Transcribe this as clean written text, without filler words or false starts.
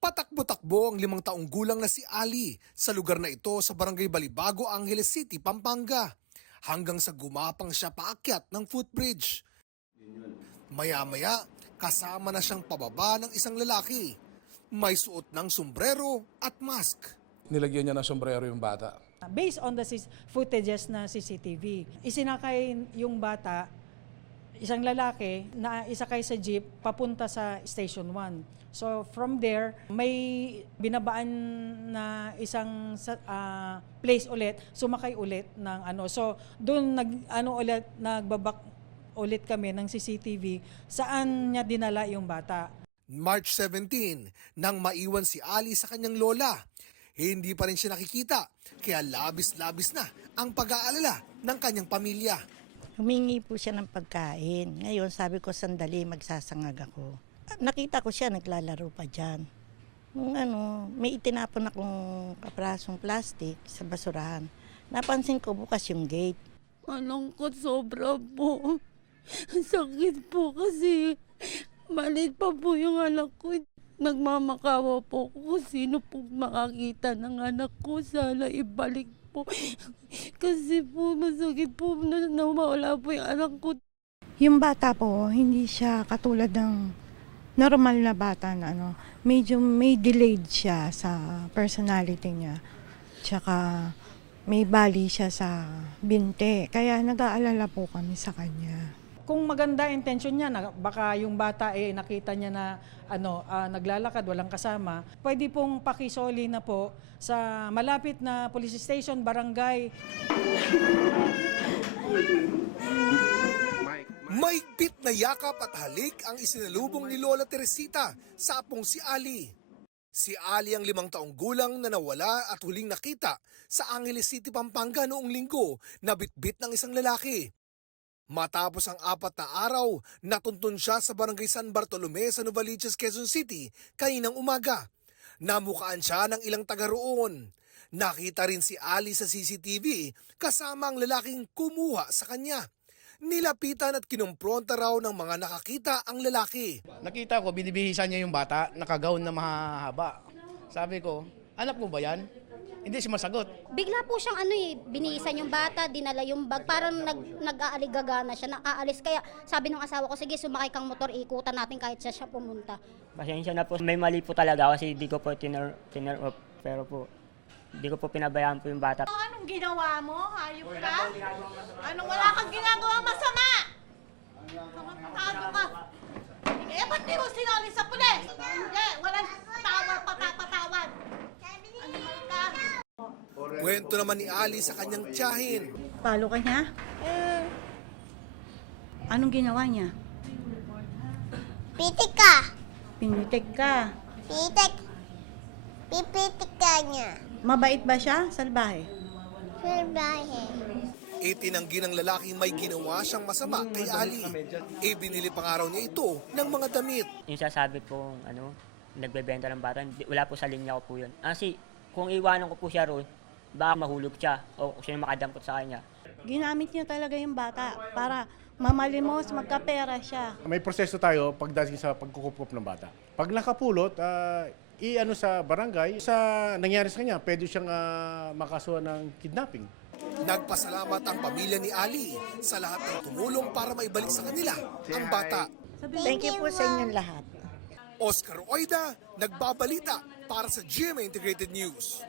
Patakbo-takbo ang 5 taong gulang na si Ali sa lugar na ito sa Barangay Balibago, Angeles City, Pampanga. Hanggang sa gumapang siya paakyat ng footbridge. Maya-maya, kasama na siyang pababa ng isang lalaki. May suot ng sombrero at mask. Nilagyan niya ng sombrero yung bata. Based on the footages na CCTV, isinakay yung bata, isang lalaki, na isakay sa jeep papunta sa Station 1. So from there, may binabaan na isang place ulit, sumakay ulit ng ano. So doon nagbabak ulit kami ng CCTV saan niya dinala yung bata. March 17, nang maiwan si Ali sa kanyang lola. Hindi pa rin siya nakikita, kaya labis-labis na ang pag-aalala ng kanyang pamilya. Humingi po siya ng pagkain. Ngayon sabi ko sandali magsasangag ako. Nakita ko siya naglalaro pa dyan. May itinapon akong kaprasong plastic sa basurahan. Napansin ko bukas yung gate. Anong ko sobra po. Sakit po kasi maliit pa po yung anak ko. Nagmamakawa po ako kung sino po makakita ng anak ko. Sana ibalik po. Kasi po masakit po na nawala po yung anak ko. Yung bata po, hindi siya katulad ng normal na bata na medyo may delayed siya sa personality niya. Tsaka may bali siya sa binte. Kaya nag-aalala po kami sa kanya. Kung maganda intention niya, baka yung bata nakita niya na naglalakad, walang kasama, pwede pong pakisoli na po sa malapit na police station, barangay. Maigpit na yakap at halik ang isinalubong ni Lola Teresita sa apong si Ali. Si Ali ang 5 taong gulang na nawala at huling nakita sa Angeles City, Pampanga noong linggo na bitbit ng isang lalaki. Matapos ang 4 na araw, natuntun siya sa Barangay San Bartolome sa Novaliches, Quezon City kaninang umaga. Namukaan siya ng ilang taga roon. Nakita rin si Ali sa CCTV kasama ang lalaking kumuha sa kanya. Nilapitan at kinumpronta raw ng mga nakakita ang lalaki. Nakita ko, binibihisan niya yung bata, nakagaon na mahaba. Sabi ko, anak mo ba yan? Hindi sumasagot. Bigla po siyang binihisan yung bata, dinala yung bag, parang nag-aaligaga na siya, nakaalis. Kaya sabi ng asawa ko, sige sumakay kang motor, ikutan natin kahit siya pumunta. Pasensya na po, may mali po talaga kasi di ko po tinner off, pero po di ko po pinabayaan po yung bata. Anong ginawa mo? Hayop ka? Anong wala kang ginagawa masama? Ano ka? Ba't di mo sinali sa pulis? Hindi, walang patawad. Ano ka? Kwento naman ni Ali sa kanyang tiyahin. Palo ka niya? Anong ginawa niya? Pitik ka! Pinitik ka. Pipitik ka niya. Mabait ba siya? Salbahe? Salbahe. Itinanggi ng lalaking may ginawa siyang masama kay Ali. Binili pang araw niya ito ng mga damit. Yung sasabi po, nagbebenta ng bata, wala po sa linya ko po yun. Kasi kung iwanan ko po siya roon, baka mahulog siya o sino makadampot sa kanya. Ginamit niya talaga yung bata para mamalimos, magkapera siya. May proseso tayo pagdating sa pagkukup ng bata. Pag nakapulot, sa barangay, sa nangyari sa kanya, pwede siyang makasuhan ng kidnapping. Nagpasalamat ang pamilya ni Ali sa lahat ng tumulong para maibalik sa kanila ang bata. Thank you po sa inyong lahat. Oscar Oida, nagbabalita para sa GMA Integrated News.